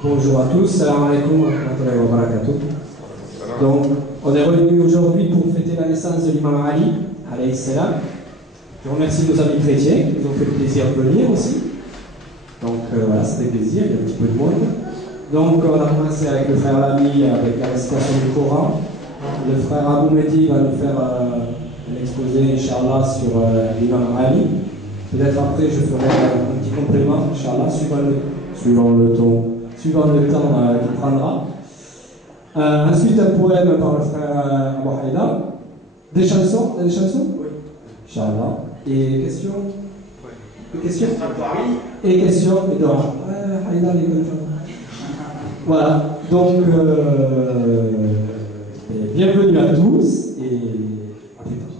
Bonjour à tous, salam alaikum wa rahmatullahi wa barakatuh. Donc, on est revenu aujourd'hui pour fêter la naissance de l'imam Ali, alayhi salam. Je remercie nos amis chrétiens qui nous ont fait le plaisir de venir aussi. Donc voilà, ça fait plaisir, il y a un petit peu de monde. Donc on a commencé avec le frère Lamy avec la récitation du Coran. Le frère Abou Mehdi va nous faire l'exposé, Inch'Allah, sur l'imam Ali. Peut-être après je ferai un petit complément, Inch'Allah, suivant le temps qu'il prendra. Ensuite, un poème par le frère Abou Haïda. Des chansons? Oui. Inch'Allah. Et questions? Oui. Questions? Et questions? Et donc, Haïda, les bonnes choses. Voilà. Donc, bienvenue à tous et à plus tard.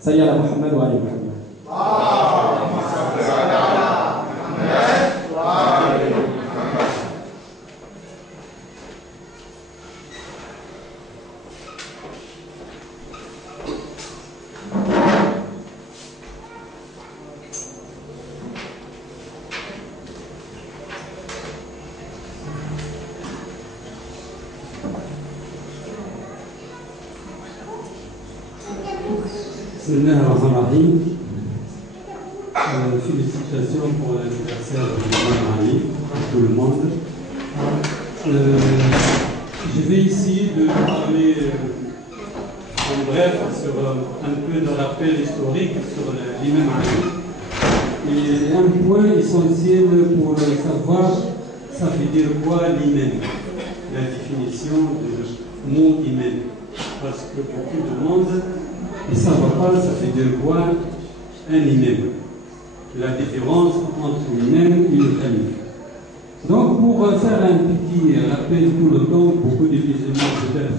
Sayyid Mohammed wa Ali Mohammed. Félicitations pour l'anniversaire de l'imam Ali, à tout le monde. Je vais essayer de parler en bref sur un peu de rappel historique sur l'imam Ali. Et un point essentiel pour savoir, ça veut dire quoi l'imam, la définition du mot imam. Parce que beaucoup de monde ne savent pas, ça veut dire quoi un imam. La différence entre l'imam et le calife. Donc, pour faire un petit rappel tout le temps, beaucoup de musulmans peut-être,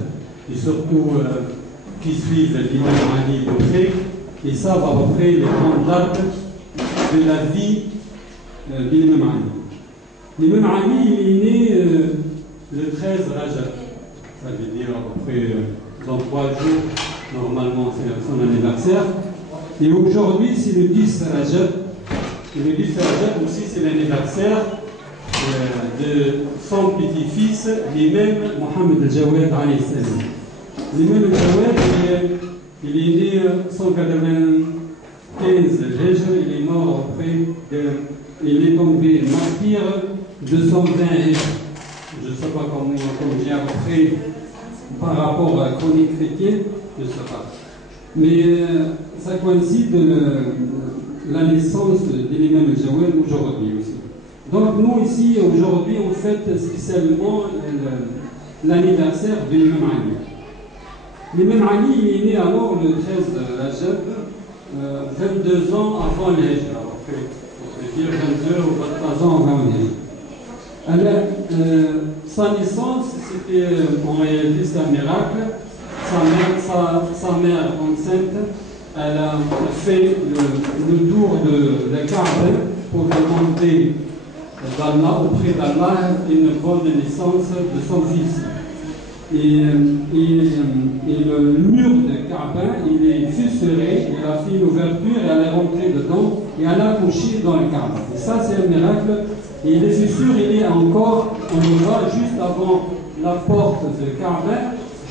et surtout qui suivent l'imam Ali de près, ils savent à peu près les grandes dates de la vie de l'imam Ali. L'imam Ali, il est né le 13 Rajab, ça veut dire à peu près dans 3 jours, normalement c'est son anniversaire. Et aujourd'hui, c'est le 10 Rajab. Et le 10 Rajab aussi, c'est l'anniversaire de son petit-fils, l'imam Mohamed al-Jawad alayhi salam. L'imam al-Jawad, il est né 195 Hijr, il est mort après, il est tombé martyr 220 Hijr. Je ne sais pas comment j'ai après par rapport à la chronique chrétienne, je ne sais pas. Mais ça coïncide la naissance de l'imam al-Jawad aujourd'hui aussi. Donc nous ici, aujourd'hui, on fête spécialement l'anniversaire de l'imam Ali. L'imam Ali, il est né alors le 13 Rajab, 22 ans avant l'Hijr. On peut dire 22 ou 23 ans avant l'Hijr. Alors, sa naissance, c'était en réalité un miracle. Sa mère enceinte, elle a fait le tour de la Kaaba pour demander d'Allah, auprès d'Allah, une bonne naissance de son fils. Et le mur de Kaaba, il est fissuré, il a fait une ouverture, et elle est rentrée dedans, et elle a couché dans le Kaaba. Et ça, c'est un miracle. Et les fissures, il est encore, on le voit juste avant la porte de Kaaba,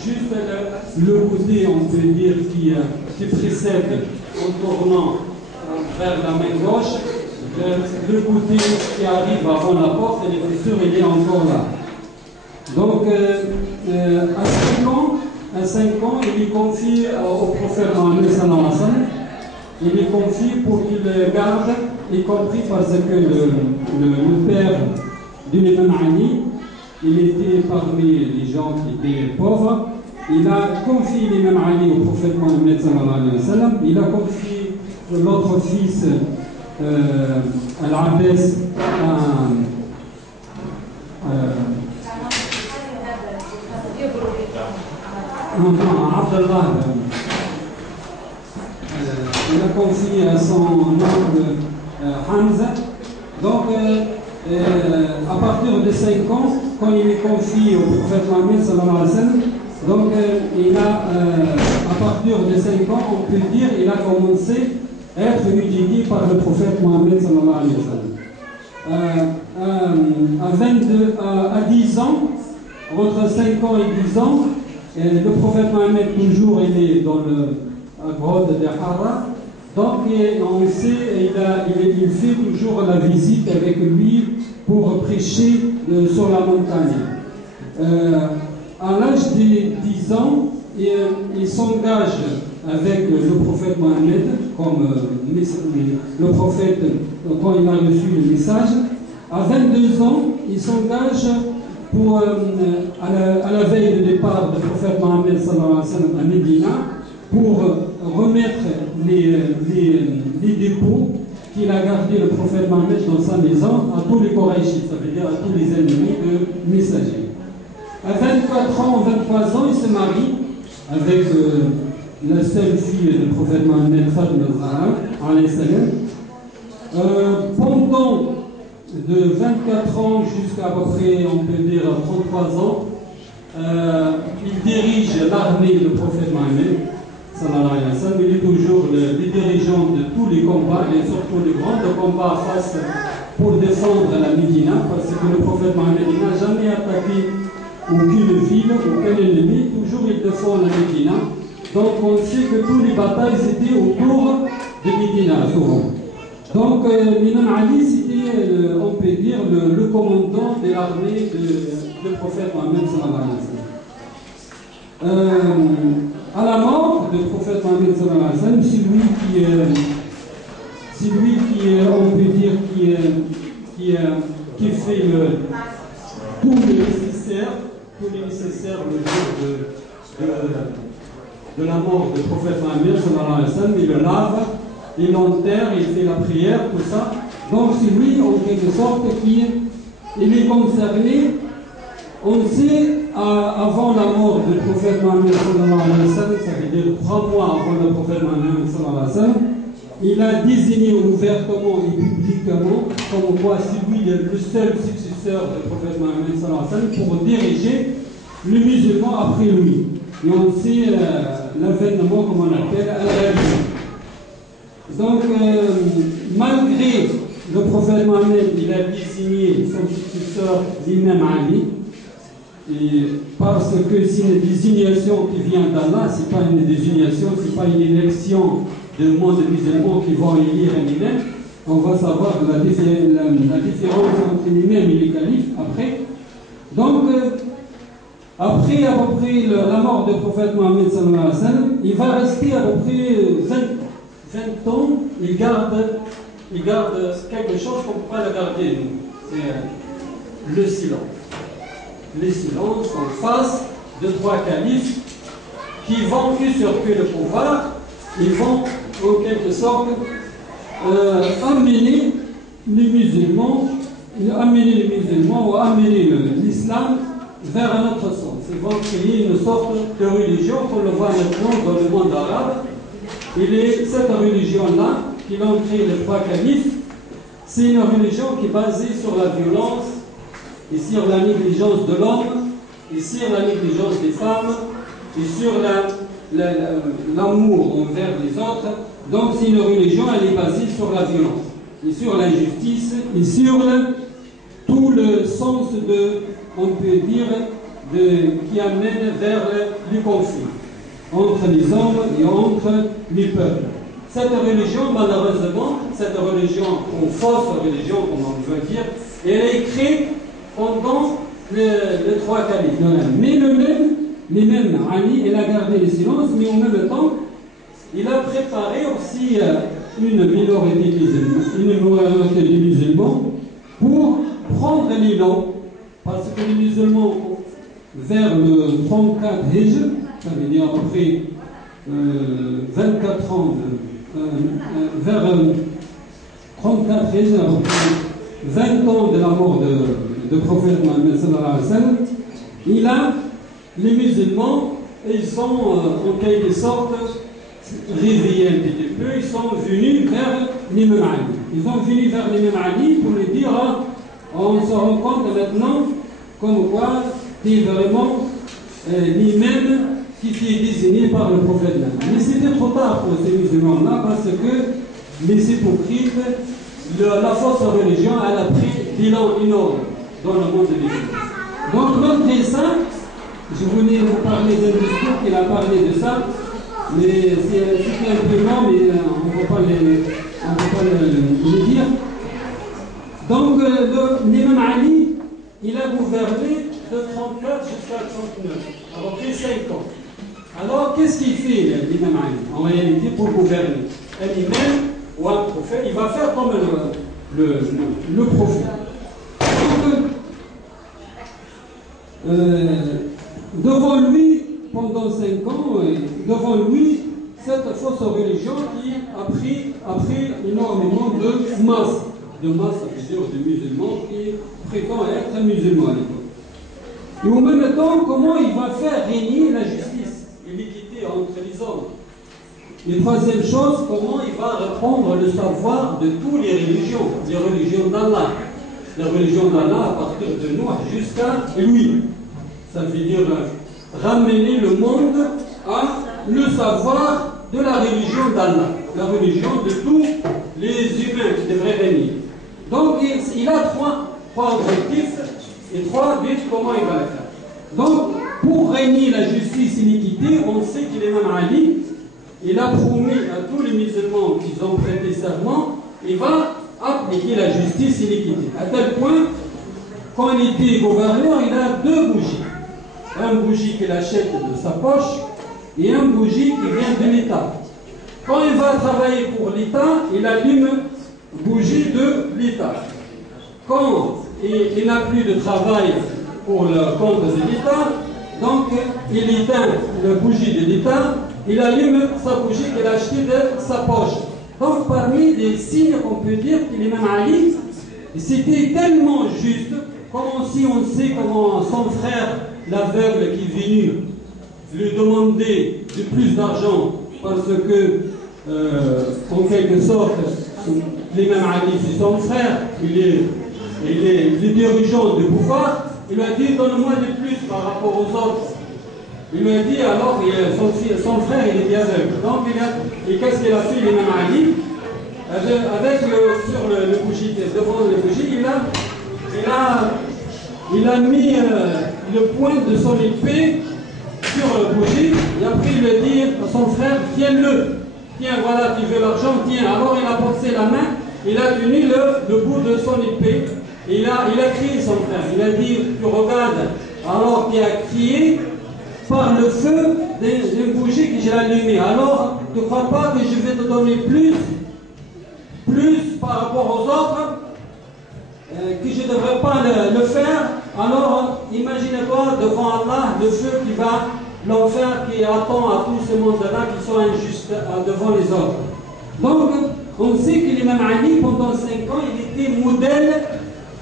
juste le côté, on peut dire, qui précède en tournant vers la main gauche, le côté qui arrive avant la porte, et les fissures, il est encore là. Donc, à 5 ans, il est confié au prophète Mohammed sallallahu alayhi wa sallam. Il est confié pour qu'il garde, y compris parce que le père de l'imam Ali, il était parmi les gens qui étaient pauvres. Il a confié l'imam Ali au prophète Mohammed sallallahu alayhi wa sallam. Il a confié l'autre fils, Al-Abbas, Abdallah. Il a confié à son oncle Hamza. Donc, à partir de 5 ans, quand il est confié au prophète Mohammed sallallahu alayhi wa sallam, donc il a, à partir de 5 ans, on peut dire, il a commencé à être étudié par le prophète Mohammed sallallahu alayhi wa sallam. à 10 ans, entre 5 ans et 10 ans, le prophète Mohammed toujours il est dans la grotte de Hara. Donc on sait, il fait toujours la visite avec lui pour prêcher sur la montagne. À l'âge de 10 ans, il s'engage avec le prophète Mohammed, comme le prophète quand il a reçu le message. À 22 ans, il s'engage pour, à la veille du départ du prophète Mohammed à Médina, pour remettre les dépôts qu'il a gardés le prophète Mohammed dans sa maison à tous les Qurayshites, ça veut dire à tous les ennemis de messagers. À 24 ans, 23 ans, il se marie avec la seule fille du prophète Mohammed, Fatima al-Zahra. Pendant de 24 ans jusqu'à peu près, on peut dire, 33 ans, il dirige l'armée du prophète Mohammed. Il est toujours le dirigeant de tous les combats, et surtout les grands combats face pour défendre la Médina, parce que le prophète Mohammed n'a jamais attaqué aucune ville, aucun ennemi, toujours il défend la Médina. Donc on sait que toutes les batailles étaient autour de Médina, souvent. Donc l'imam Ali, c'était, on peut dire, le commandant de l'armée du prophète Mohammed sallallahu alayhi wa sallam. À la mort du prophète Mohammed sallallahu alayhi wa sallam, c'est lui qui, on peut dire, qui fait tout le nécessaire le jour de la mort du prophète Mohammed sallallahu alayhi wa sallam. Il le lave, il l'enterre, il fait la prière, tout ça. Donc c'est lui, en quelque sorte, qui est concerné. On sait, avant la mort du prophète Mohammed sallallahu alayhi wa sallam, ça veut dire 3 mois avant le prophète Mohammed sallallahu alayhi wa sallam, il a désigné ouvertement et publiquement comme quoi c'est lui le seul successeur du prophète Mohammed sallallahu alayhi wa sallam pour diriger les musulmans après lui. Et on sait l'avènement, comme on appelle, al-Ghaib. Donc, malgré le prophète Mohammed, il a désigné son successeur, l'imam Ali, et parce que c'est une désignation qui vient d'Allah, ce n'est pas une désignation, ce n'est pas une élection de monde musulmans qui vont élire un imam. On va savoir la différence entre l'imam et les califes après. Donc, après à peu près la mort du prophète Mohammed sallallahu alayhi wa sallam, il va rester à peu près 20 ans, il garde quelque chose qu'on ne peut pas le garder, nous. C'est le silence. Le silence en face de 3 califes qui vont usurper le pouvoir, ils vont en quelque sorte amener les musulmans ou amener l'islam vers un autre sens. Ils vont créer une sorte de religion qu'on le voit maintenant dans le monde arabe. Et cette religion-là, qui l'ont créée les 3 califes, c'est une religion qui est basée sur la violence, et sur la négligence de l'homme, et sur la négligence des femmes, et sur l'amour envers les autres. Donc c'est une religion, elle est basée sur la violence, et sur l'injustice, et sur tout le sens on peut dire, qui amène vers le conflit entre les hommes et entre les peuples. Cette religion, malheureusement, cette religion, ou fausse religion, comme on veut dire, elle est créée pendant les 3 califes. Mais l'imam Ali, il a gardé le silence, mais en même temps, il a préparé aussi une minorité de musulmans pour prendre l'élan, parce que les musulmans, vers le 34 Hijr, ça veut dire à peu près 24 ans, vers 34 Hijr, à peu près 20 ans de la mort de prophète Mohammed sallallahu alayhi wa sallam, les musulmans, ils sont en quelque sorte réveillés un petit peu, ils sont venus vers l'imam Ali. Ils sont venus vers l'imam Ali pour lui dire on se rend compte maintenant comme quoi tu es vraiment l'imam qui est désigné par le prophète. Mais c'était trop tard pour ces musulmans-là parce que les hypocrites, la fausse religion, elle a pris l'élan énorme. dans le monde musulman. Donc l'autre est simple. Je voulais vous parler d'un discours qu'il a parlé de ça, mais c'était un peu long, mais on ne va pas le dire. Donc l'imam Ali, il a gouverné de 34 jusqu'à 39, à peu près 5 ans. Alors qu'est-ce qu'il fait l'imam Ali en réalité pour gouverner? Un imam ou un prophète, il va faire comme le prophète. Donc, devant lui, pendant 5 ans, devant lui, cette fausse religion qui a pris énormément de masse. De masse, ça veut dire de musulmans qui prétendent être musulmans à l'époque. Et en même temps, comment il va faire régner la justice et l'équité entre les hommes. Et troisième chose, comment il va reprendre le savoir de toutes les religions d'Allah. La religion d'Allah à partir de Noé jusqu'à lui. Ça veut dire ramener le monde à le savoir de la religion d'Allah, la religion de tous les humains qui devraient régner. Donc il a trois objectifs et 3 buts, comment il va le faire. Donc pour régner la justice et l'équité, on sait que l'imam Ali, il a promis à tous les musulmans qui ont prêté serment, il va appliquer la justice et l'équité. À tel point, quand il était gouverneur, il a 2 bougies. Un bougie qu'il achète de sa poche et un bougie qui vient de l'État. Quand il va travailler pour l'État, il allume bougie de l'État. Quand il n'a plus de travail pour le compte de l'État, donc il éteint la bougie de l'État, il allume sa bougie qu'il a achetée de sa poche. Donc parmi les signes qu'on peut dire que l'imam Ali, c'était tellement juste, comme aussi on sait comment son frère, l'aveugle qui est venu lui demander de plus d'argent parce que, en quelque sorte, l'imam Ali, c'est son frère, il est le dirigeant du pouvoir, il lui a dit donne-moi de plus par rapport aux autres. Il lui a dit alors, son frère il est aveugle. Donc qu'est-ce qu'il a fait l'imam Ali? Avec sur le bougie, devant le bougie, il a mis le point de son épée sur le bougie, et après il lui a dit à son frère, tiens-le. Tiens, voilà, tu veux l'argent, tiens. Alors il a porté la main, il a tenu le bout de son épée, et il a crié son frère. Il a dit, tu regardes, alors qu'il a crié par le feu d'une bougie que j'ai allumée. Alors, tu ne crois pas que je vais te donner plus par rapport aux autres, que je ne devrais pas le faire. Alors, imagine-toi devant Allah le feu qui va, l'enfer qui attend à tous ces mondes-là qui sont injustes devant les autres. Donc, on sait que l'imam Ali, pendant 5 ans, il était modèle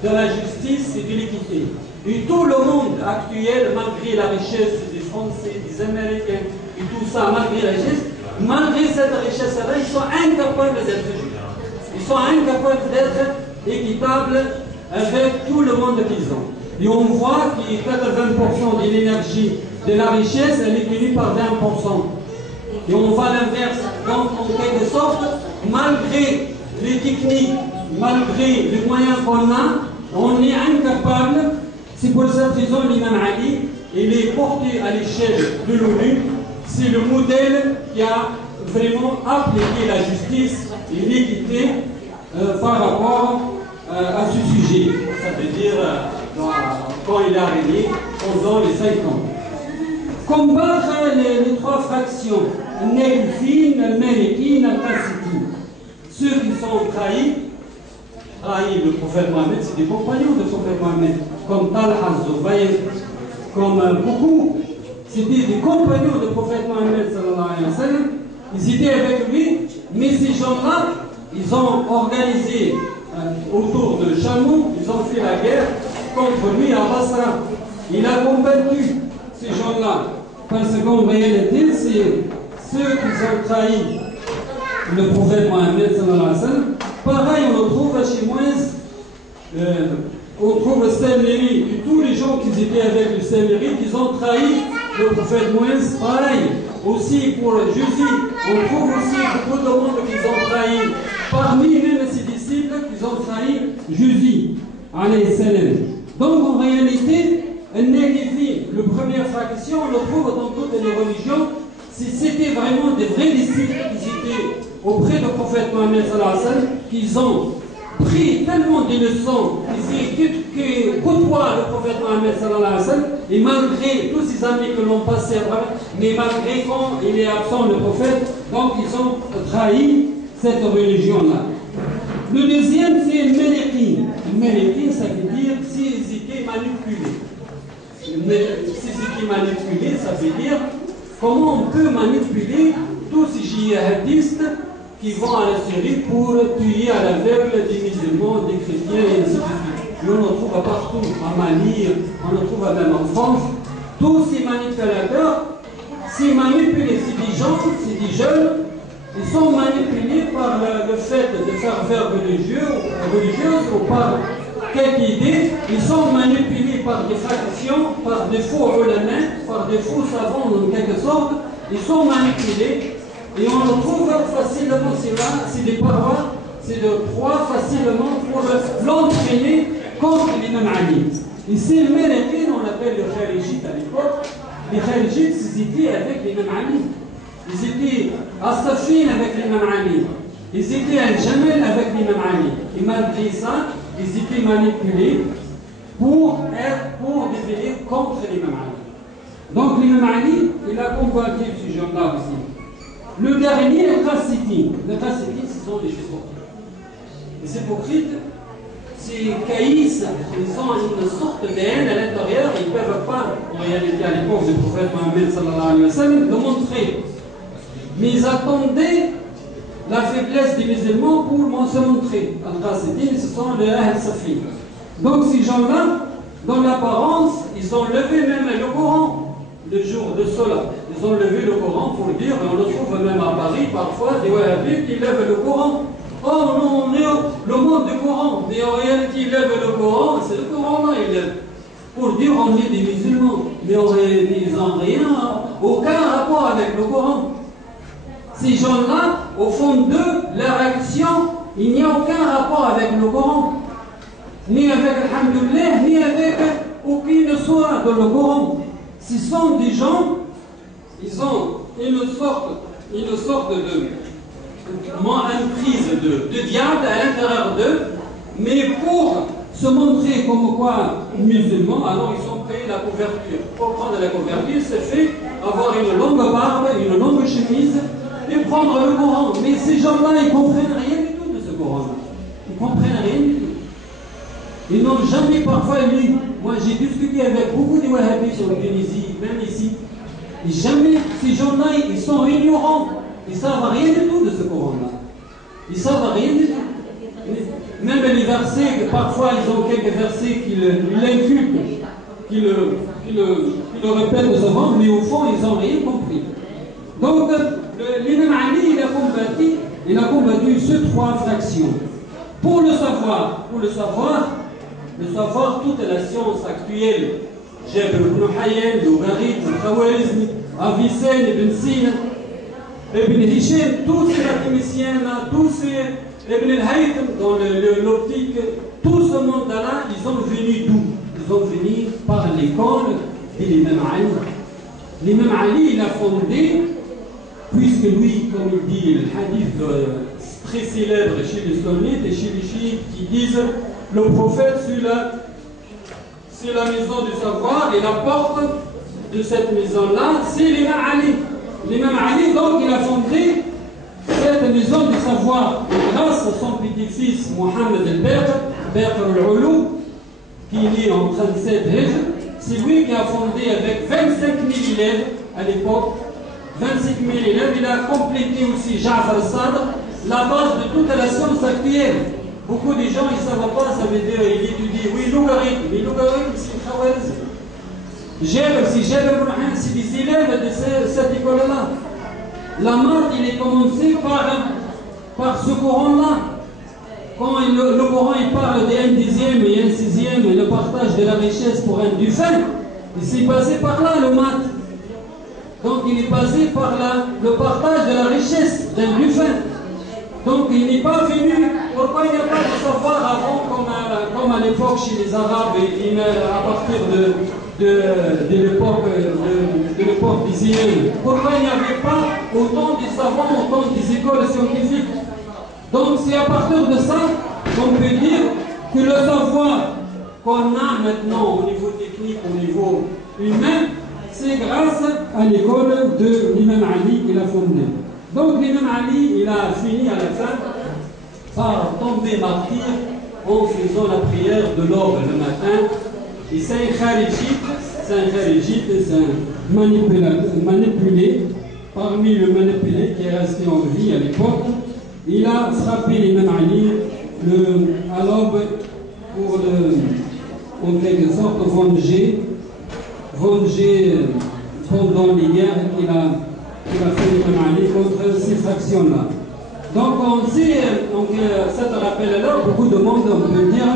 de la justice et de l'équité. Et tout le monde actuel, malgré la richesse des Français, des Américains, et tout ça, malgré cette richesse-là, ils sont incapables d'être justes. Ils sont incapables d'être équitables avec tout le monde qu'ils ont. Et on voit que 80% de l'énergie de la richesse, elle est tenue par 20%. Et on va l'inverse. Donc, en quelque sorte, malgré les techniques, malgré les moyens qu'on a, on est incapable. C'est pour cette raison l'imam Ali, il est porté à l'échelle de l'ONU. C'est le modèle qui a vraiment appliqué la justice et l'équité par rapport à ce sujet. Ça veut dire quand il a régné pendant les 5 ans. Combattre les 3 fractions, Nelfin, Al-Malikin, Al-Qasitin. Ceux qui sont trahis le prophète Mohammed, c'est des compagnons du prophète Mohammed, comme Talha, Zubayr, comme beaucoup. C'était des compagnons du prophète Mohammed, sallallahu alayhi wa sallam. Ils étaient avec lui, mais ces gens-là, ils ont organisé autour de Chamou, ils ont fait la guerre contre lui à Basra. Il a combattu ces gens-là, parce qu'en réalité, c'est ceux qui ont trahi le prophète Mohammed, sallallahu alayhi wa sallam. Pareil, on le trouve chez Moïse, on trouve Samiri, et tous les gens qui étaient avec le Samiri, qui ont trahi le prophète Moïse, pareil. Aussi pour Jésus, on trouve aussi beaucoup de monde qui ont trahi, parmi même ses disciples, qui ont trahi Jésus, alayhi salam. Donc en réalité, le première fraction, on le trouve dans toutes les religions. Si c'était vraiment des vrais disciples qui étaient auprès du prophète Mohammed sallallahu alayhi wa sallam, qu'ils ont pris tellement de leçons, qui côtoient le prophète Mohammed sallallahu alayhi wa sallam, et malgré tous ces années que l'on passé, mais malgré quand il est absent le prophète, donc ils ont trahi cette religion-là. Le deuxième, c'est le Mélékin. Le Mélékin, ça veut dire s'ils étaient manipulés. S'ils étaient manipulés, ça veut dire comment on peut manipuler tous ces djihadistes qui vont à la Syrie pour tuer à l'aveugle des musulmans, des chrétiens et ainsi de suite. Et on le trouve partout, en Mali, on le trouve même en France. Tous ces manipulateurs, ces manipulés, c'est des gens, c'est des jeunes, ils sont manipulés par le fait de faire religieuse ou par quelque idée. Ils sont manipulés par des factions, par des faux ulama, par des faux savants en quelque sorte. Ils sont manipulés et on le trouve facilement, c'est des parois, c'est de proie facilement pour l'entraîner contre l'imam Ali. Et c'est le Mélékin, on l'appelle le Kharijites à l'époque. Les Kharijites, ils étaient avec l'imam Ali. Ils étaient à Safin avec l'imam Ali. Ils étaient à Jamel avec l'imam Ali. Et malgré ça, ils étaient manipulés pour devenir contre l'imam Ali. Donc l'imam Ali, il a combattu ce genre-là aussi. Le dernier, le Qassiti. Le Qassiti, ce sont les hypocrites. Les hypocrites, ces caïs, ils ont une sorte de haine à l'intérieur, ils ne peuvent pas, en réalité à l'époque du prophète Mohammed sallallahu alayhi wa sallam, le montrer. Mais ils attendaient la faiblesse des musulmans pour se montrer. Al-Qasidin, ce sont les Ahl Safi. Donc ces gens-là, dans l'apparence, ils ont levé même le Coran le jour de cela. Ils ont levé le Coran pour dire, et on le trouve même à Paris parfois, des Wahhabites qui lèvent le Coran. Oh non, on est le monde du Coran. Mais en réalité, ils lèvent le Coran, c'est le Coran là, ils lèvent. Pour dire on est des musulmans. Mais en réalité, ils n'ont rien, aucun rapport avec le Coran. Ces gens-là, au fond d'eux, leur action, il n'y a aucun rapport avec le Coran. Ni avec Alhamdulillah, ni avec aucune sourate dans le Coran. Ce sont des gens, ils ont une sorte de emprise de diable à l'intérieur d'eux, mais pour se montrer comme quoi musulmans, alors ils ont pris la couverture. Pour prendre la couverture, c'est fait avoir une longue barbe, une longue chemise, et prendre le Coran. Mais ces gens-là, ils ne comprennent rien du tout de ce Coran. Ils ne comprennent rien du tout. Ils n'ont jamais parfois lu. Moi, j'ai discuté avec beaucoup de Wahhabis en Tunisie, même ici. Et jamais, ces gens-là, ils sont ignorants. Ils ne savent rien du tout de ce Coran-là. Ils ne savent rien du tout. Même les versets, parfois, ils ont quelques versets qui l'inculquent, qui le répètent souvent, mais au fond, ils n'ont rien compris. Donc, l'imam Ali, il a combattu ces trois fractions. Pour le savoir toute la science actuelle, Jabr ibn Hayyan, Logarithme, Khawarizmi, Avicenne, Ibn Sina, Ibn Hisham, tous ces mathématiciens, tous ces Ibn al-Haytham, dans l'optique, tout ce monde-là, ils ont venu d'où? Ils ont venu par l'école de l'imam Ali. L'imam Ali, il a fondé, puisque lui, comme il dit le hadith très célèbre chez les sunnites et chez les chiites qui disent le prophète c'est la maison du savoir et la porte de cette maison-là, c'est l'imam Ali. L'imam Ali, donc, il a fondé cette maison du savoir grâce à son petit-fils Mohammed al-Baqir al-Ulum, qui est né en 37 Hijr. C'est lui qui a fondé avec 25 000 élèves à l'époque. 25 000 élèves, il a complété aussi Ja'far al-Sadr, la base de toute la science actuelle. Beaucoup de gens, ils ne savent pas, ça veut dire, ils étudient, oui, logarithme, mais logarithme, c'est Khawarizm. Jabr, c'est des élèves de cette école-là. La maths, il est commencé par ce Coran-là. Quand le Coran il parle d'un dixième et un sixième et le partage de la richesse pour un du fin, il s'est passé par là, le maths. Donc il est passé par le partage de la richesse d'un du fin. Donc il n'est pas venu, pourquoi il n'y a pas de savoir avant comme à l'époque chez les Arabes, et à partir de l'époque des Inuits, pourquoi il n'y avait pas autant de savants, autant des écoles scientifiques? Donc c'est à partir de ça qu'on peut dire que le savoir qu'on a maintenant au niveau technique, au niveau humain, c'est grâce à l'école de l'imam Ali qu'il a fondée. Donc l'imam Ali, il a fini à la fin par tomber martyr en faisant la prière de l'aube le matin. Et c'est un kharijite, c'est un manipulé, parmi le manipulé qui est resté en vie à l'époque. Il a frappé l'imam Ali à l'aube pour en quelque sorte venger pendant les guerres qu'il a fait l'imam Ali contre ces factions-là. Donc on sait, ça te rappelle alors, beaucoup de monde, on peut dire,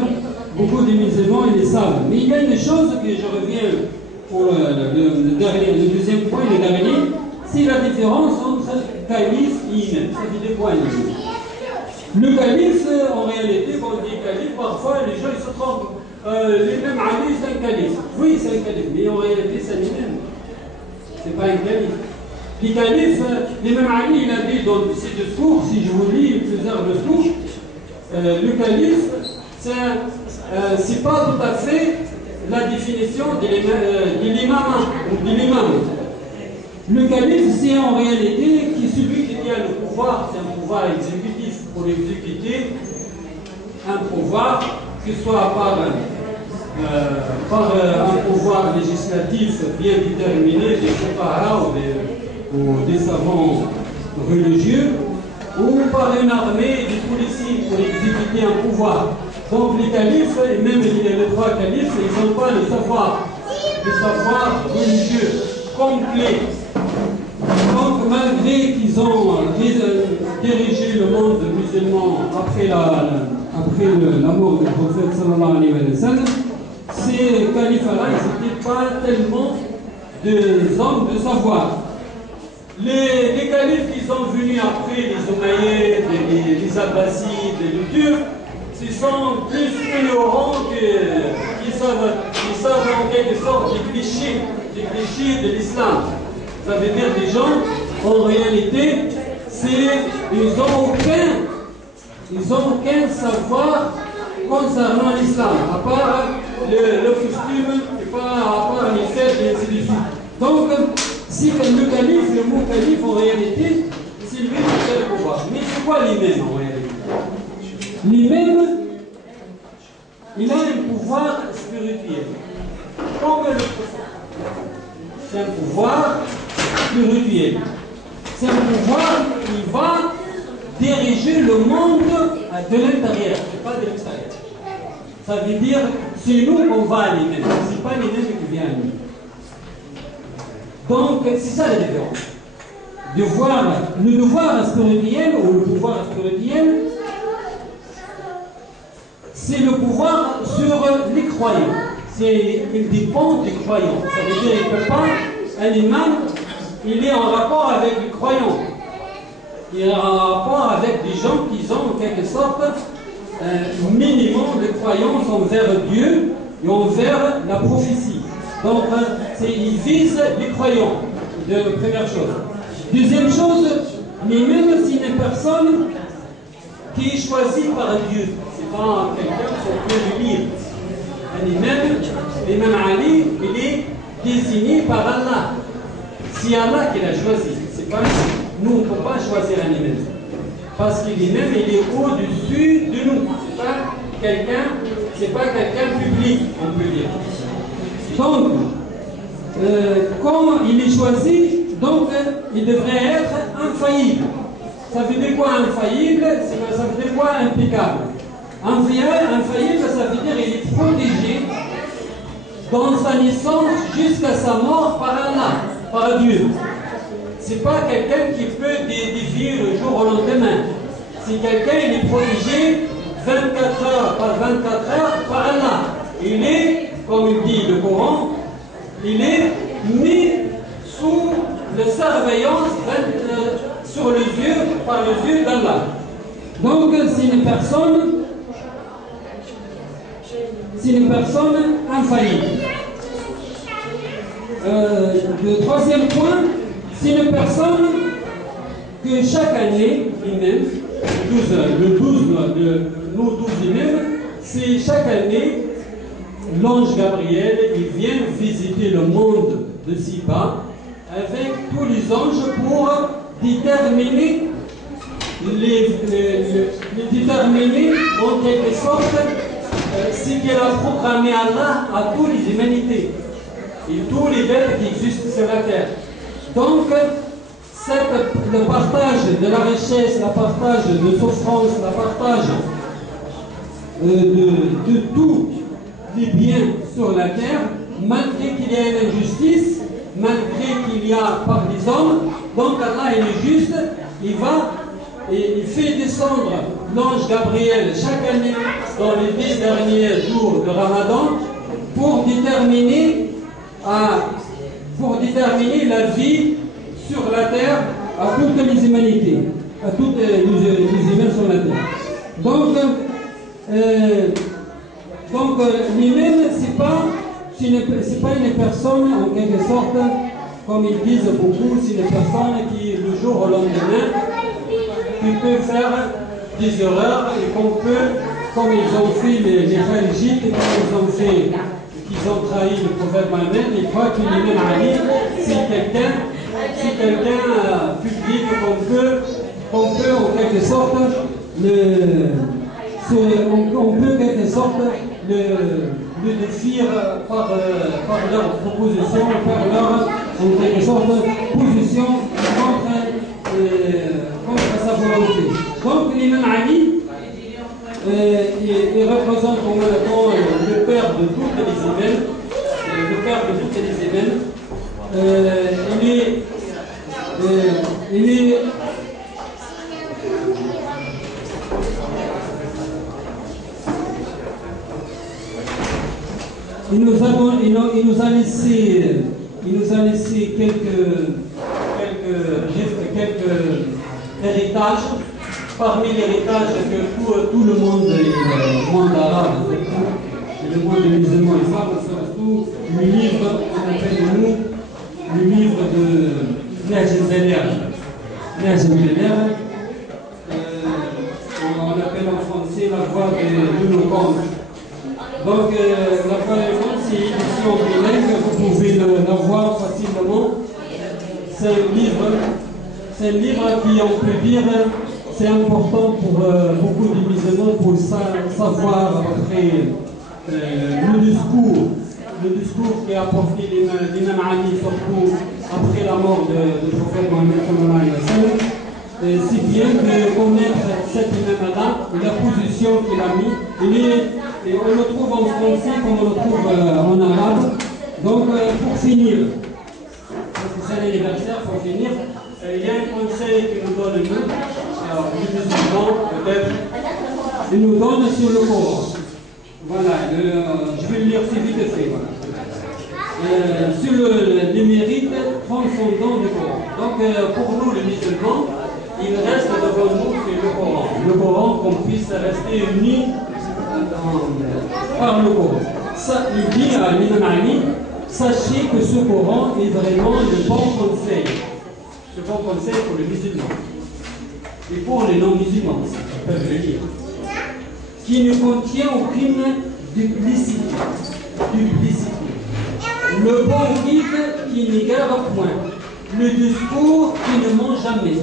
beaucoup de musulmans, ils le savent. Mais il y a une chose que je reviens pour le deuxième point, le dernier, c'est la différence entre calife et imam. Ça veut dire quoi, imam? Le calife, en réalité, quand on dit calife, parfois les gens ils se trompent. L'imam Ali, c'est un calife. Oui, c'est un calife, mais en réalité, c'est un imam. C'est pas un calife. Les califes, l'imam Ali, il a dit dans ses discours, si je vous lis plusieurs discours, le calife, c'est pas tout à fait la définition de l'imam ou de l'imam. Le calife, c'est en réalité celui qui a le pouvoir, c'est un pouvoir exécutif pour exécuter un pouvoir qui soit par un pouvoir législatif bien déterminé des fuqaha ou des savants religieux, ou par une armée des policiers pour exécuter un pouvoir. Donc les califes, et même les trois califes, ils n'ont pas le savoir religieux complet. Donc malgré qu'ils ont dirigé le monde musulman après la mort du prophète sallallahu alayhi wa sallam, ces califes-là, ils n'étaient pas tellement des hommes de savoir. Les califes qui sont venus après, les Omeyyades, les Abbasides, les Turcs, ce sont plus ignorants qui savent en quelque sorte des clichés de l'islam. Ça veut dire des gens, en réalité, ils n'ont aucun savoir concernant l'islam, à part le costume, à part les fêtes et ainsi de suite. Donc, si le calife, le mot calife en réalité, c'est lui qui a le pouvoir. Mais c'est quoi l'imam en réalité? L'imam, il a un pouvoir spirituel. Comme le prophète. C'est un pouvoir spirituel. C'est un pouvoir qui va diriger le monde de l'intérieur, pas de l'extérieur. Ça veut dire, c'est nous qu'on va à l'imam. Ce n'est pas l'imam qui vient à nous. Donc, c'est ça la différence. Le devoir spirituel ou le pouvoir spirituel, c'est le pouvoir sur les croyants. Il dépend des croyants. Ça veut dire qu'il ne peut pas, un imam, il est en rapport avec les croyants. Il est en rapport avec des gens qui ont en quelque sorte un minimum de croyance envers Dieu et envers la prophétie. Donc, il vise les croyants, première chose. Deuxième chose, mais même si une personne qui est choisie par Dieu, c'est pas quelqu'un qu'on peut le lire. L'imam Ali, il est désigné par Allah. C'est Allah qui l'a choisi, c'est pas nous. Nous, on ne peut pas choisir un imam. Parce qu'il est même, il est au-dessus de nous. C'est pas quelqu'un public, on peut dire. Donc, comme il est choisi, donc il devrait être infaillible. Ça veut dire quoi infaillible? Ça veut dire quoi impeccable? Infaillible, ça veut dire qu'il est protégé dans sa naissance jusqu'à sa mort par Allah, par Dieu. C'est pas quelqu'un qui peut dévier le jour au lendemain. C'est quelqu'un qui est protégé 24 heures par 24 heures par Allah. Il est, comme il dit le Coran, il est mis sous la surveillance sur les yeux, par les yeux d'Allah. Donc c'est une personne C'est une personne infaillible. Le troisième point, c'est une personne que chaque année, lui-même, le 12 de nos 12 lui-même, c'est chaque année, l'ange Gabriel, il vient visiter le monde de si-bas avec tous les anges pour déterminer déterminer en quelque sorte ce qu'il a programmé Allah à toutes les humanités et tous les bêtes qui existent sur la terre. Donc, le partage de la richesse, le partage de souffrance, le partage de tous les biens sur la terre, malgré qu'il y ait une injustice, malgré qu'il y a par les hommes, donc Allah il est juste, il va et il fait descendre l'ange Gabriel chaque année dans les 10 derniers jours de Ramadan pour déterminer la vie sur la terre à toutes les humanités, à toutes les humains sur la terre. Donc lui-même, c'est pas une personne en quelque sorte, comme ils disent beaucoup, c'est une personne qui le jour au lendemain qui peut faire des erreurs et qu'on peut, comme ils ont fait les Khalijites, qu'ils ont trahi le prophète Mohammed, ils croient que l'imam Ali, c'est quelqu'un public qu'on peut en quelque sorte le défier par leur proposition, par leur en quelque sorte position contre sa volonté. Donc l'imam Ali, il représente en même temps le père de toutes les événements. Il nous a laissé quelques héritages. Parmi l'héritage que tout le monde arabe, le monde musulman, il parle surtout le livre qu'on appelle le livre de Nahj al-Balagha. On appelle en français la voix de nos contes. Donc la voix de nos contes, c'est ici en bilingue, vous pouvez la voir facilement. C'est un livre qui, on peut dire, c'est important pour beaucoup de musulmans pour savoir après le discours qui a apporté l'imam Ali, surtout après la mort du prophète Mohammed sallallahu alayhi wa sallam. Si bien de connaître cet imam-là, la position qu'il a mis, et on le trouve en français comme on le trouve en arabe. Donc pour finir, parce que c'est l'anniversaire, pour finir, il y a un conseil que nous donne nous, les musulmans peut-être, il nous donne sur le Coran. Voilà, je vais le lire si vite fait. Voilà. Sur les mérites transcendants du Coran. Donc pour nous les musulmans, il reste devant nous c'est le Coran. Le Coran qu'on puisse rester unis par le Coran. Ça, il dit à l'imam Ali, sachez que ce Coran est vraiment le bon conseil. Le bon conseil pour les musulmans. Et pour les non-musulmans, ils peuvent le lire. Qui ne contient aucune duplicité. Le bon guide qui n'égare point. Le discours qui ne ment jamais.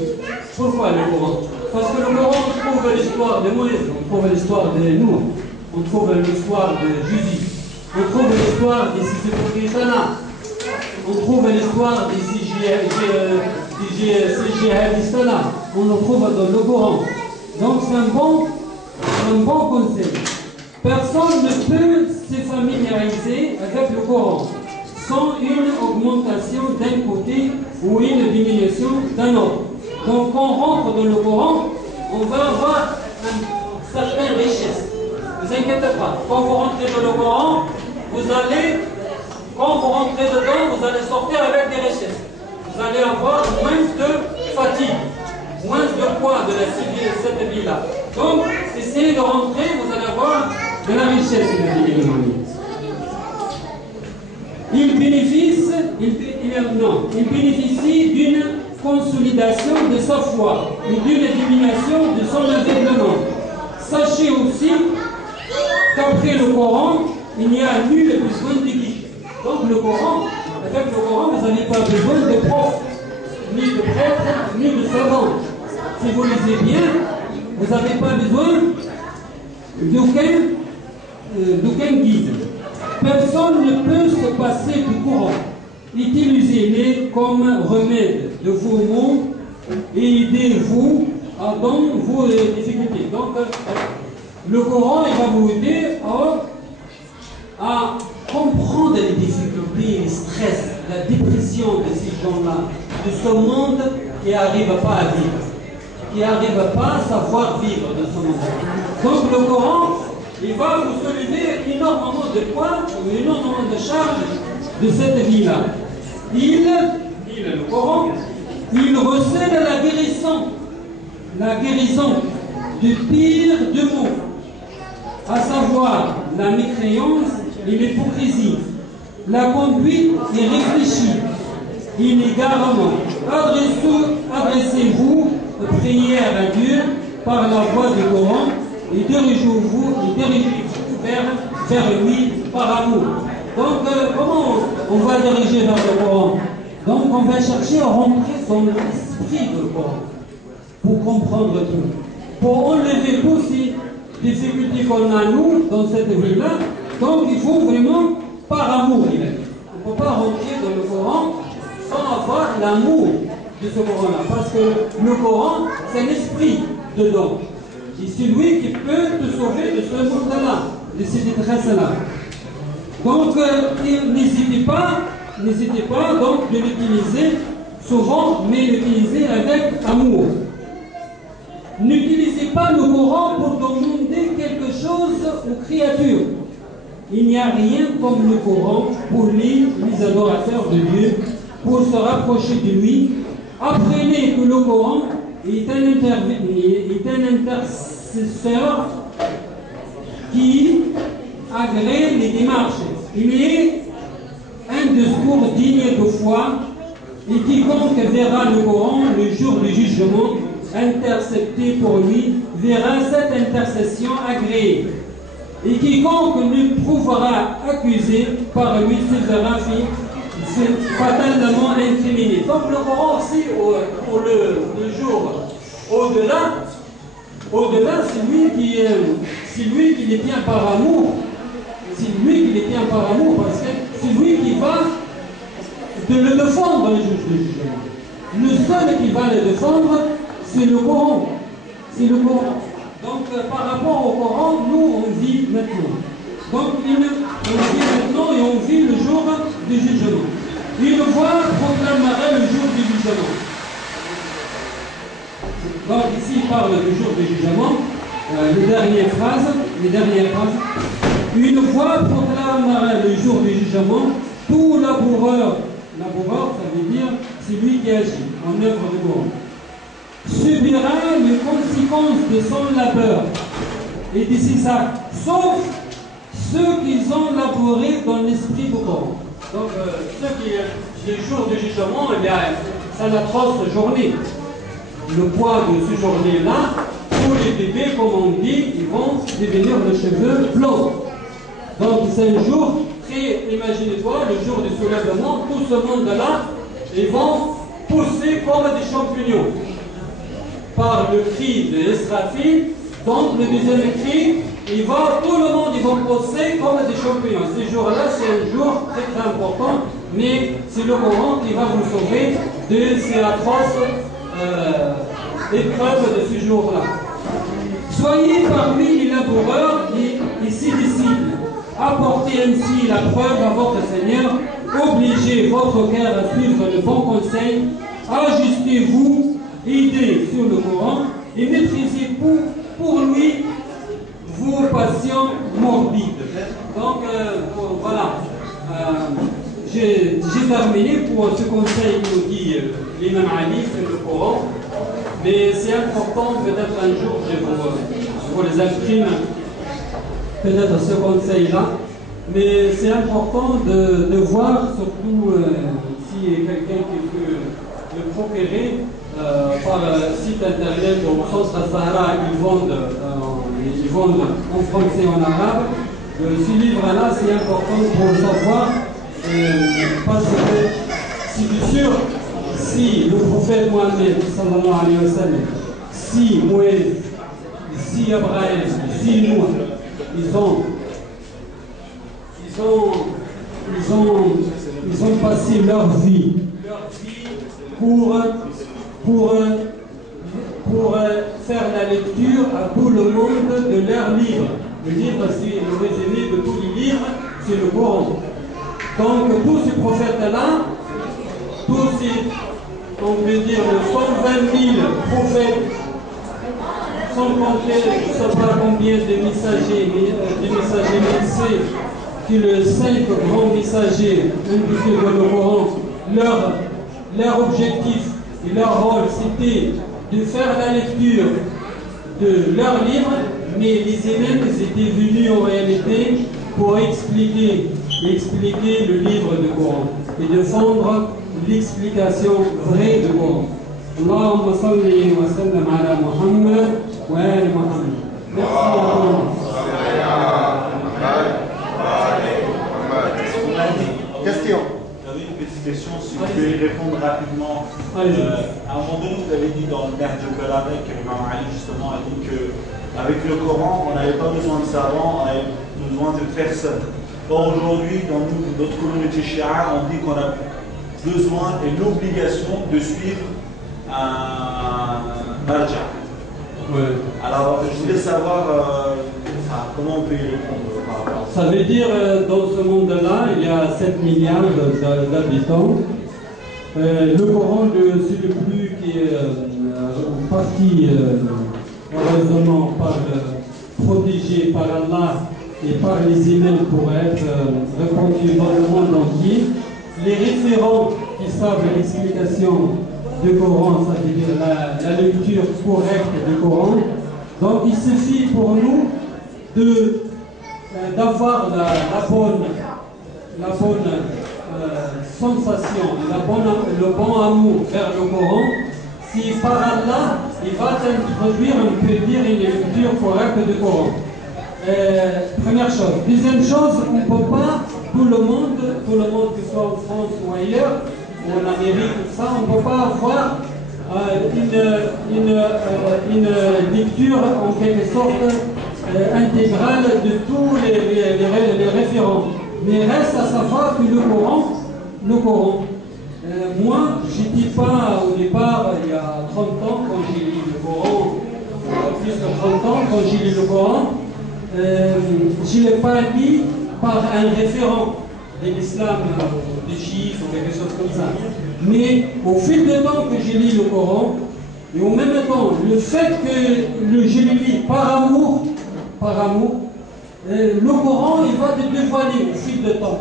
Pourquoi le Coran? Parce que le Coran, on trouve l'histoire de Moïse, on trouve l'histoire de nous, on trouve l'histoire de Jésus, on trouve l'histoire des Sissi-Sana, on trouve l'histoire des djihadistes-là, on le trouve dans le Coran. Donc c'est un bon conseil. Personne ne peut se familiariser avec le Coran sans une augmentation d'un côté ou une diminution d'un autre. Donc quand on rentre dans le Coran, on va avoir une certaine richesse. Ne vous inquiétez pas. Quand vous rentrez dans le Coran, quand vous rentrez dedans, vous allez sortir avec des richesses. Vous allez avoir moins de fatigue, moins de poids de cette vie-là. Donc, essayez de rentrer, vous allez voir de la richesse, il a dit l'imam Ali. Il bénéficie d'une consolidation de sa foi et d'une élimination de son aveuglement. Sachez aussi qu'après le Coran, il n'y a nul besoin de guide. Donc le Coran, avec le Coran, vous n'avez pas besoin de prophètes, ni de prêtres, ni de savants. Si vous lisez bien, vous n'avez pas besoin d'aucun guide. Personne ne peut se passer du Coran. Utilisez-les comme remède de vos maux et aidez-vous dans vos difficultés. Donc, le Coran il va vous aider à comprendre les difficultés, les stress, la dépression de ces gens-là, de ce monde qui n'arrive pas à vivre, qui n'arrive pas à savoir vivre de ce monde. Donc, le Coran, il va vous soulever énormément de poids, énormément de charges de cette vie-là. Le Coran, il recèle la guérison du pire de mots, à savoir la mécréance et l'hypocrisie, la conduite irréfléchie, inégalement. Adressez-vous prière à Dieu par la voie du Coran et dirigez-vous vers lui par amour. Donc, comment on va diriger vers le Coran? Donc, on va chercher à rentrer dans l'esprit du Coran pour comprendre tout, pour enlever toutes ces difficultés qu'on a, nous, dans cette vie-là. Donc, il faut vraiment par amour. On ne peut pas rentrer dans le Coran sans avoir l'amour de ce Coran-là, parce que le Coran, c'est l'esprit dedans. Et c'est lui qui peut te sauver de ce monde-là, de ces détresses-là. Donc, n'hésitez pas donc de l'utiliser souvent, mais l'utiliser avec amour. N'utilisez pas le Coran pour demander quelque chose aux créatures. Il n'y a rien comme le Coran pour les adorateurs de Dieu, pour se rapprocher de lui. Apprenez que le Coran est un intercesseur qui agrée les démarches. Il est un discours digne de foi, et quiconque verra le Coran le jour du jugement intercepté pour lui verra cette intercession agréée. Et quiconque lui trouvera accusé par lui se verra fatalement incriminé. Donc le Coran aussi, pour le jour au-delà, c'est lui qui les tient par amour. C'est lui qui les tient par amour, parce que c'est lui qui va le défendre, le juge de jugement. Le seul qui va le défendre, c'est le Coran. C'est le Coran. Donc, par rapport au Coran, nous, on vit maintenant. Donc, on vit maintenant et on vit le jour du jugement. Une voix proclamera le jour du jugement. Donc, ici, il parle du jour du jugement. Les dernières phrases. Une voix proclamera le jour du jugement. Tout laboureur, ça veut dire c'est lui qui agit en œuvre de Coran, subira les conséquences de son labeur et de ses actes, sauf ceux qui ont labouré dans l'esprit du Coran. Donc, le jour du jugement, c'est une atroce journée. Le poids de cette journée-là, pour les bébés, comme on dit, ils vont devenir les cheveux blancs. Donc, c'est un jour très, imaginez-toi, le jour du soulèvement, tout ce monde-là, ils vont pousser comme des champignons. Par le cri de Israfil, donc le deuxième cri, tout le monde, ils vont pousser comme des champignons. Ce jour-là, c'est un jour très, très important, mais c'est le Coran qui va vous sauver de ces atroces épreuves de ce jour-là. Soyez parmi les laboureurs et ses disciples. Apportez ainsi la preuve à votre Seigneur. Obligez votre cœur à suivre le bon conseil. Ajustez-vous, aidez sur le Coran et maîtrisez pour lui vos passions morbides. Donc voilà, j'ai terminé pour ce conseil que nous dit l'imam Ali sur le Coran. Mais c'est important, peut-être un jour, je vous les imprime peut-être ce conseil-là. Mais c'est important de voir, surtout si quelqu'un qui peut le procurer par site internet au Centre Sahara, ils vendent en français et en arabe. Ce livre-là, c'est important pour le savoir, parce que c'est sûr, si le prophète Mohammed, sallallahu alayhi wa sallam, si Moïse, si Abraham, si nous, ils ont passé leur vie pour faire la lecture à tout le monde de leur livre. Le livre, c'est le résumé de tous les livres, c'est le Coran. Donc tous ces prophètes-là, tous ces, on peut dire, 120 000 prophètes, sans compter, je ne sais pas combien de messagers, mais c'est que les 5 grands messagers indiqués dans le Coran, leur objectif et leur rôle, c'était de faire la lecture de leurs livres, mais les imams étaient venus en réalité pour expliquer le livre du Coran et défendre l'explication vraie du Coran. Allahumma salli wa sallam ala Muhammad wa ali Muhammad. Merci à vous. Question. J'avais une petite question, si vous pouvez répondre rapidement. À un moment donné, vous avez dit dans le Nahj al-Balagha que l'imam Ali justement a dit qu'avec le Coran, on n'avait pas besoin de savants, on avait besoin de personnes. Or aujourd'hui, dans notre communauté shia, on dit qu'on a besoin et l'obligation de suivre un marja. Ouais. Alors, je voulais savoir comment on peut y répondre par rapport à ça. Ça veut dire, dans ce monde-là, il y a 7 milliards d'habitants. Le Coran, c'est le plus qui est parti, heureusement, protégé par Allah et par les imams pour être répandu dans le monde entier. Les référents qui savent l'explication du Coran, ça veut dire la lecture correcte du Coran. Donc il suffit pour nous d'avoir la bonne sensation, le bon amour vers le Coran. Si par Allah, il va t'introduire, on peut dire, une lecture correcte du Coran. Première chose. Deuxième chose, on ne peut pas, tout le monde, que ce soit en France ou ailleurs, ou en Amérique, tout ça, on ne peut pas avoir une lecture en quelque sorte intégrale de tous les référents. Mais reste à savoir que le Coran, moi, je ne dis pas au départ, il y a 30 ans, quand j'ai lu le Coran, plus de 30 ans, quand j'ai lu le Coran, je ne l'ai pas lu par un référent de l'islam, des chiites ou quelque chose comme ça. Mais au fil du temps que j'ai lu le Coran, et en même temps, le fait que je le lis par amour, le Coran, il va te dévoiler au fil du temps.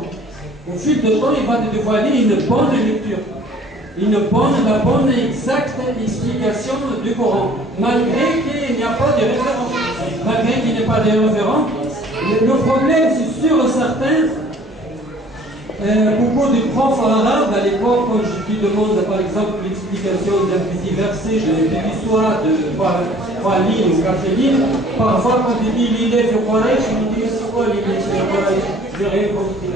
Au fil du temps, il va te dévoiler une bonne lecture. La bonne exacte explication du Coran. Malgré qu'il n'y a pas de référent. Malgré qu'il n'y ait pas de référent. Le problème, c'est sûr et certain, beaucoup de profs arabes, à l'époque, quand je lui demande par exemple l'explication d'un petit verset, d'une petite histoire de 3 lignes ou 4 lignes, parfois quand il dit l'idée de Quraysh, je me dis c'est quoi l'idée de Quraysh? Je n'ai rien compris.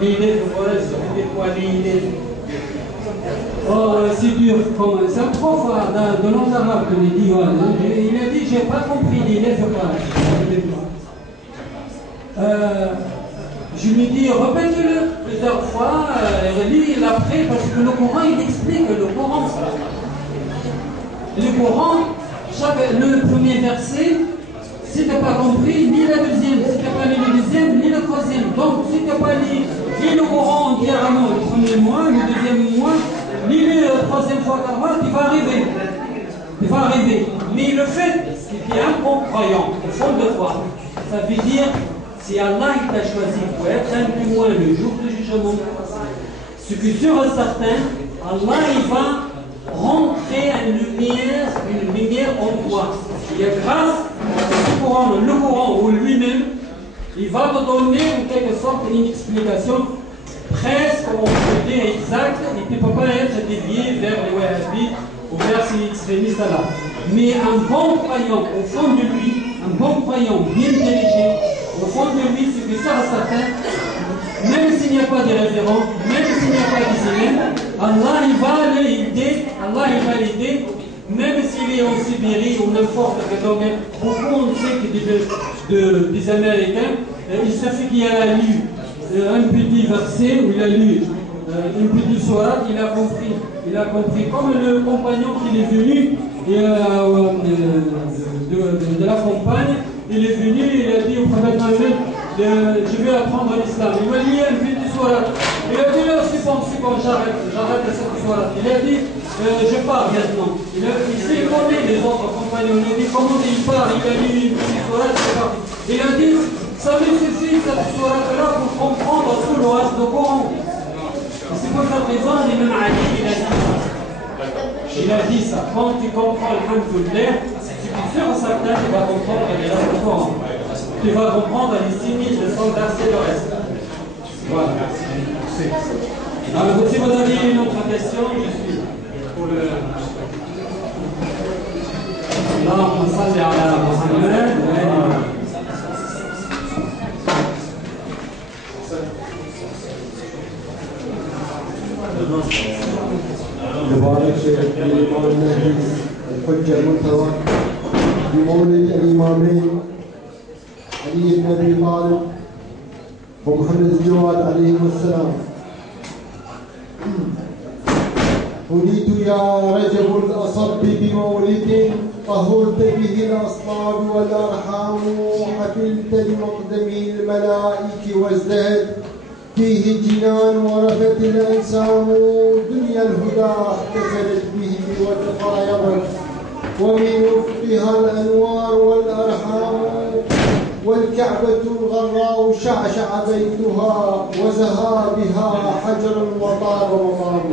L'idée de Quraysh, c'est quoi l'idée? Oh, c'est dur. C'est un prof de langue arabe qui me dit, il a dit, j'ai pas compris l'idée de Quraysh. Je lui dis, répète-le plusieurs fois, relis-le après, parce que le Coran, il explique le Coran. Le Coran, le premier verset, si tu n'as pas compris, lis le deuxième. Si tu n'as pas lu le deuxième, lis le troisième. Donc, si tu n'as pas lu le Coran entièrement le premier mois, le deuxième mois, lis-le la troisième fois, tu vas arriver. Tu vas arriver. Mais le fait que tu es un bon croyant, au fond de toi, ça veut dire, si Allah t'a choisi pour être un témoin le jour du jugement, ce qui est sûr et certain, Allah il va rentrer une lumière en toi. Et grâce au Coran, le Coran ou lui-même, il va te donner en quelque sorte une explication presque, on peut dire, exacte, et qui ne peut pas être dévié vers les wahhabis ou vers ces extrémistes là. Mais un bon croyant, au fond de lui, un bon croyant bien dirigé, au fond de lui, ce que ça certain, même s'il n'y a pas de référent, même s'il n'y a pas d'islam, Allah il va l'aider, même s'il est en Sibérie ou n'importe quel domaine. Beaucoup on sait que des Américains, il suffit qu'il a lu un petit verset où il a lu une petite sourate, il a compris. Il a compris. Comme le compagnon qui est venu de la campagne, il est venu, il a dit au prophète Mohammed, je vais apprendre l'islam. Il m'a dit une petite sourate. Il a dit, c'est bon, j'arrête cette sourate. Il a dit, je pars maintenant. Il s'est étonné les autres compagnons. Il a dit, comment il part? Il a lu une petite sourate, c'est parti. Il a dit, ça me suffit cette sourate-là pour comprendre tout le reste du Coran. C'est pour cette raison, l'imam Ali, il a dit ça. Quand tu comprends le Alhamdulillah, tu es sûr et certain que tu vas comprendre les restes du Coran. Tu vas comprendre les 6200 versets de reste. Voilà. Alors, si vous avez une autre question, je suis pour le. اللهم صل على محمد. مبارك الإمام المهدي الحجة المنتظر بمولد الإمامين علي بن أبي طالب ومحمد الجواد عليهم السلام. هديت يا رجب الأصب بمولد طهرت به الأصلاب والأرحام حفلت لمقدم الملائكة وازدهت فيه الجنان ورفت الأنسام دنيا الهدى احتفلت به وتطايرت ومن وفقها الأنوار والأرحام والكعبة الغراء شعشع بيتها وزهى بها حجر وطاب وطاب.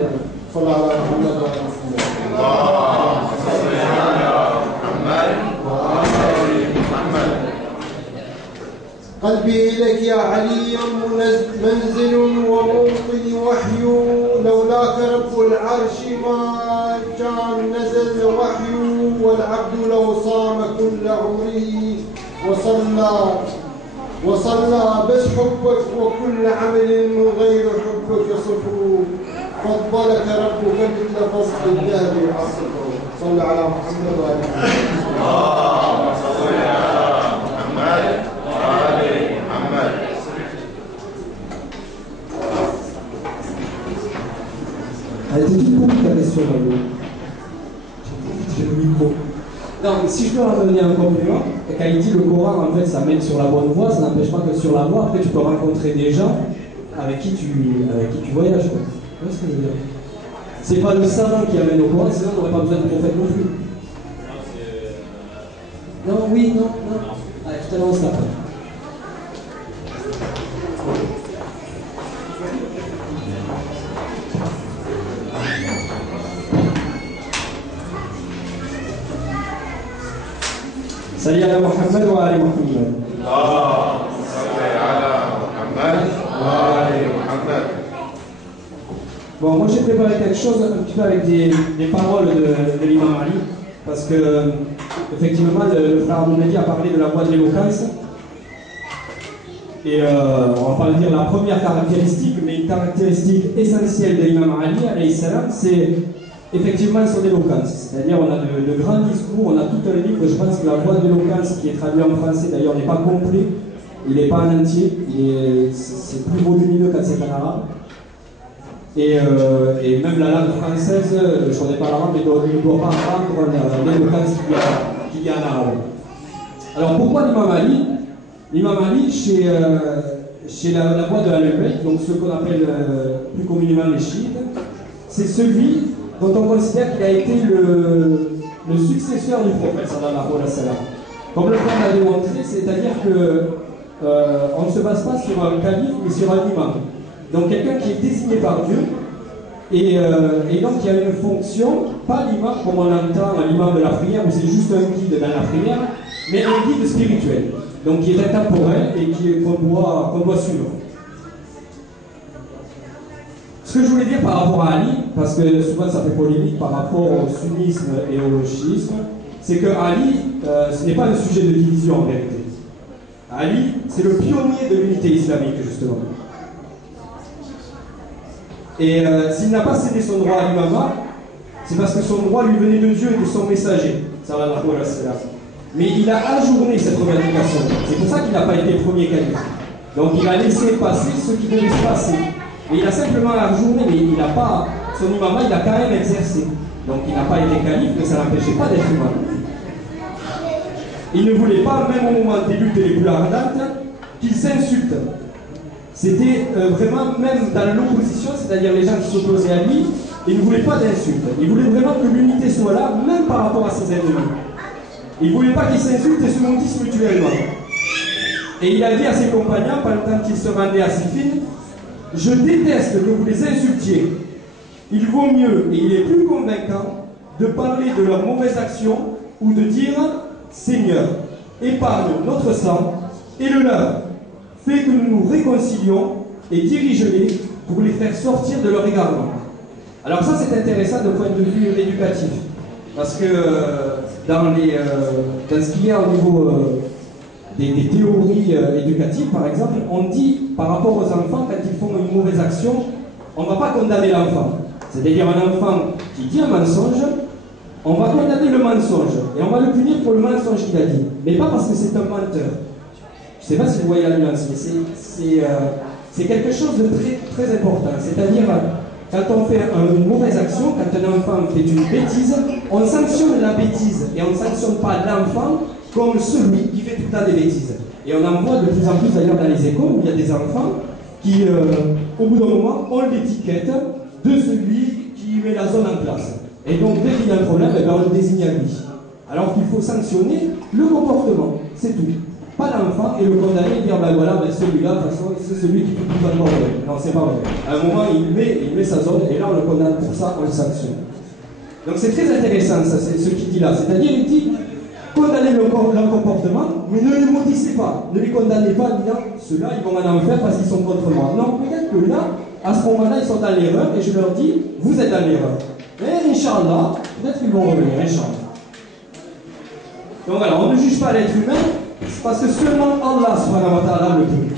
صلى على محمد وعلى اللهم صل على محمد وعلى محمد. قلبي لك يا علي منزل وموطن وحي لولاك رب العرش ما كان نزل وحي والعبد لو صام كل عمره وصلى بس حبك وكل عمل من غير حبك يصفه فضلك ربك مثل فصل الذهب عصفه. صل على محمد وعلى محمد. اللهم صل على محمد وعلى محمد. Elle était toute petite ta question, j'ai le micro. Non, si je peux revenir un complément, quand il dit le Coran, en fait, ça mène sur la bonne voie, ça n'empêche pas que sur la voie, après, tu peux rencontrer des gens avec qui tu voyages. Quoi. Tu vois ce que je veux dire? C'est pas le savant qui amène au Coran, sinon on n'aurait pas besoin de prophète non plus. Non, oui, non. Allez, tout à l'heure, on se l'appelle. Salut à Mohamed wa Ali Mohamed. اللهم صل على محمد وعلى محمد. Bon, moi j'ai préparé quelque chose un petit peu avec des paroles de l'imam Ali, parce que effectivement le frère Abdelmadi a parlé de la voie de l'éloquence, et on va pas dire la première caractéristique, mais une caractéristique essentielle de l'imam Ali, alayhi salam, c'est effectivement son éloquence. C'est-à-dire on a de grands discours, on a tout un livre, je pense que la voie de l'éloquence qui est traduit en français d'ailleurs n'est pas complet, il n'est pas en entier, c'est plus volumineux quand c'est en arabe. Et même la langue française, je ne connais pas l'arabe, mais ne doit pas apprendre l'éloquence qu'il y a en arabe. Alors pourquoi l'imam Ali? L'imam Ali, chez la voie de Ahl-Bayt, donc ce qu'on appelle plus communément les chiites, c'est celui dont on considère qu'il a été le successeur du prophète sallallahu alayhi wa sallam. Comme le frère l'a démontré, c'est-à-dire qu'on ne se base pas sur un calife, mais sur un imam. Donc quelqu'un qui est désigné par Dieu, et donc qui a une fonction, pas l'imam comme on l'entend, l'imam de la prière, où c'est juste un guide dans la prière, mais un guide spirituel. donc qui est intemporel et qu'on doit suivre. Ce que je voulais dire par rapport à Ali, parce que souvent ça fait polémique par rapport au sunnisme et au chiisme, c'est que Ali, ce n'est pas un sujet de division en vérité. Ali, c'est le pionnier de l'unité islamique, justement. Et s'il n'a pas cédé son droit à l'imama, c'est parce que son droit lui venait de Dieu et de son messager, sallallahu alayhi wa sallam. Mais il a ajourné cette revendication. C'est pour ça qu'il n'a pas été premier calife. Donc il a laissé passer ce qui devait se passer. Et il a simplement ajourné, mais il n'a pas, son imama, il a quand même exercé. Donc il n'a pas été calife, mais ça n'empêchait pas d'être imam. Il ne voulait pas, même au moment des luttes les plus ardentes, qu'ils s'insultent. C'était vraiment, même dans l'opposition, c'est-à-dire les gens qui s'opposaient à lui, il ne voulait pas d'insultes. Il voulait vraiment que l'unité soit là, même par rapport à ses ennemis. Il ne voulait pas qu'ils s'insultent et se maudissent mutuellement. Et il a dit à ses compagnons, pendant qu'ils se rendaient à Siffin, « Je déteste que vous les insultiez. Il vaut mieux, et il est plus convaincant, de parler de leurs mauvaises actions ou de dire « Seigneur, épargne notre sang et le leur. Fais que nous nous réconcilions et dirige-les pour les faire sortir de leur égarement. » Alors ça c'est intéressant d'un point de vue éducatif, parce que dans ce qu'il y a au niveau des théories éducatives par exemple, on dit par rapport aux enfants quand ils font une mauvaise action, on ne va pas condamner l'enfant. C'est-à-dire un enfant qui dit un mensonge, on va condamner le mensonge et on va le punir pour le mensonge qu'il a dit, mais pas parce que c'est un menteur. Je ne sais pas si vous voyez la nuance, mais c'est quelque chose de très, très important. C'est-à-dire, quand on fait une mauvaise action, quand un enfant fait une bêtise, on sanctionne la bêtise et on ne sanctionne pas l'enfant comme celui qui fait tout le temps des bêtises. Et on en voit de plus en plus d'ailleurs dans les écoles où il y a des enfants qui, au bout d'un moment, ont l'étiquette de celui qui met la zone en place. Et donc, dès qu'il y a un problème, on le désigne à lui. Alors qu'il faut sanctionner le comportement, c'est tout. Pas l'enfant et le condamner et dire ben voilà, ben celui-là, de toute façon, c'est celui qui fait tout le problème. Non, c'est pas vrai. À un moment, il met sa zone et là, on le condamne pour ça, on le sanctionne. Donc, c'est très intéressant, ça, c'est ce qu'il dit là. C'est-à-dire, il dit condamnez leur comportement, mais ne les maudissez pas. Ne les condamnez pas en disant ceux-là, ils vont en enfer parce qu'ils sont contre moi. Non, peut-être que là, à ce moment-là, ils sont dans l'erreur et je leur dis vous êtes dans l'erreur. Et Inch'Allah, peut-être qu'ils vont revenir, Inch'Allah. Donc voilà, on ne juge pas l'être humain. Parce que seulement Allah subhanahu wa ta'ala le peut.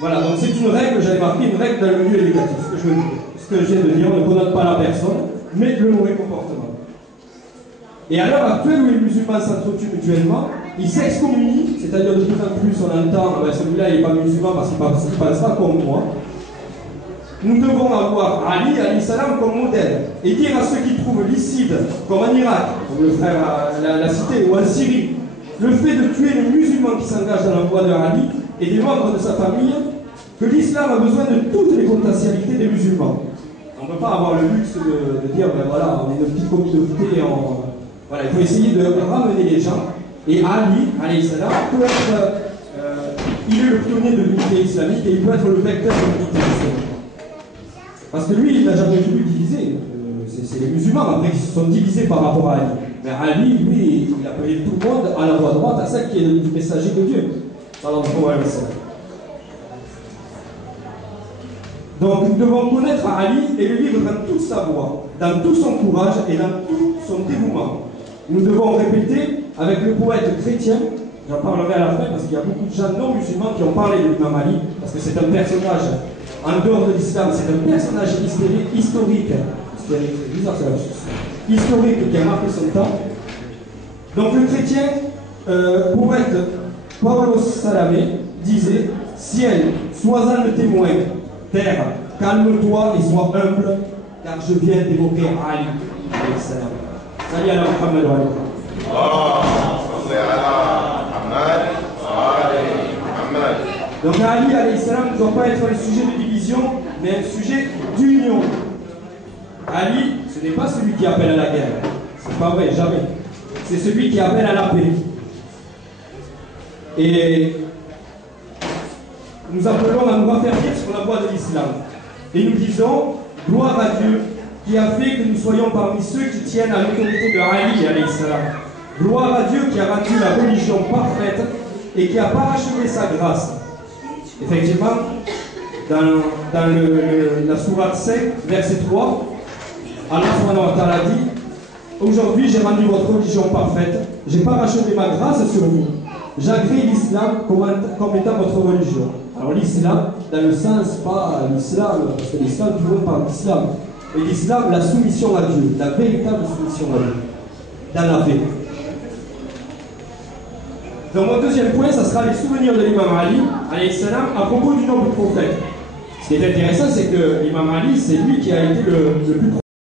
Voilà, donc c'est une règle, j'avais marqué une règle dans le milieu éducatif. Ce que je viens de dire, on ne condamne pas la personne, mais le mauvais comportement. Et à l'heure actuelle où les musulmans s'entretuent mutuellement, ils s'excommunient, c'est-à-dire de plus en plus on entend celui-là il n'est pas musulman parce qu'il ne pense pas comme moi. Nous devons avoir Ali alayhi salam comme modèle et dire à ceux qui trouvent l'icide, comme en Irak, comme le frère l'a cité, ou en Syrie, le fait de tuer les musulmans qui s'engagent dans la voie de Ali et des membres de sa famille, que l'islam a besoin de toutes les potentialités des musulmans. On ne peut pas avoir le luxe de dire, ben voilà, on est une petite communauté, voilà, il faut essayer de ramener les gens. Et Ali, alayhi salam, peut être, il est le pionnier de l'unité islamique et il peut être le vecteur de l'unité islamique. Parce que lui, il n'a jamais voulu diviser. C'est les musulmans après qui se sont divisés par rapport à Ali. Mais Ali, lui, il a appelé tout le monde à la voie droite, à celle qui est le messager de Dieu. Donc nous devons connaître Ali et le vivre dans toute sa voie, dans tout son courage et dans tout son dévouement. Nous devons répéter avec le poète chrétien, j'en parlerai à la fin parce qu'il y a beaucoup de gens non musulmans qui ont parlé de l'imam Ali, parce que c'est un personnage, en dehors de l'islam, c'est un personnage historique qui a marqué son temps. Donc le chrétien, poète Paulo Salamé disait « Ciel, sois-en le témoin, terre, calme-toi et sois humble, car je viens d'évoquer Ali. » Salut à la Muhammad wa alayhi. Donc Ali alayhi salam ne doit pas être un sujet de division, mais un sujet d'union. Ali, ce n'est pas celui qui appelle à la guerre. C'est pas vrai, jamais. C'est celui qui appelle à la paix. Et nous appelons à nous raffermir sur la voie de l'islam. Et nous disons, gloire à Dieu qui a fait que nous soyons parmi ceux qui tiennent à l'autorité de Ali alayhi salam. Gloire à Dieu qui a rendu la religion parfaite et qui a parachevé sa grâce. Effectivement, dans la sourate 5, verset 3, Allah subhanahu wa ta'ala dit: aujourd'hui j'ai rendu votre religion parfaite, j'ai parachevé ma grâce sur vous. J'agrée l'islam comme étant votre religion. Alors l'islam, dans le sens, pas l'islam, parce que l'islam, tout le monde parle d'islam, mais l'islam, la soumission à Dieu, la véritable soumission à Dieu, dans la paix. Donc mon deuxième point, ça sera les souvenirs de l'imam Ali, alayhi salam, à propos du nom du prophète. Ce qui est intéressant, c'est que l'imam Ali, c'est lui qui a été le plus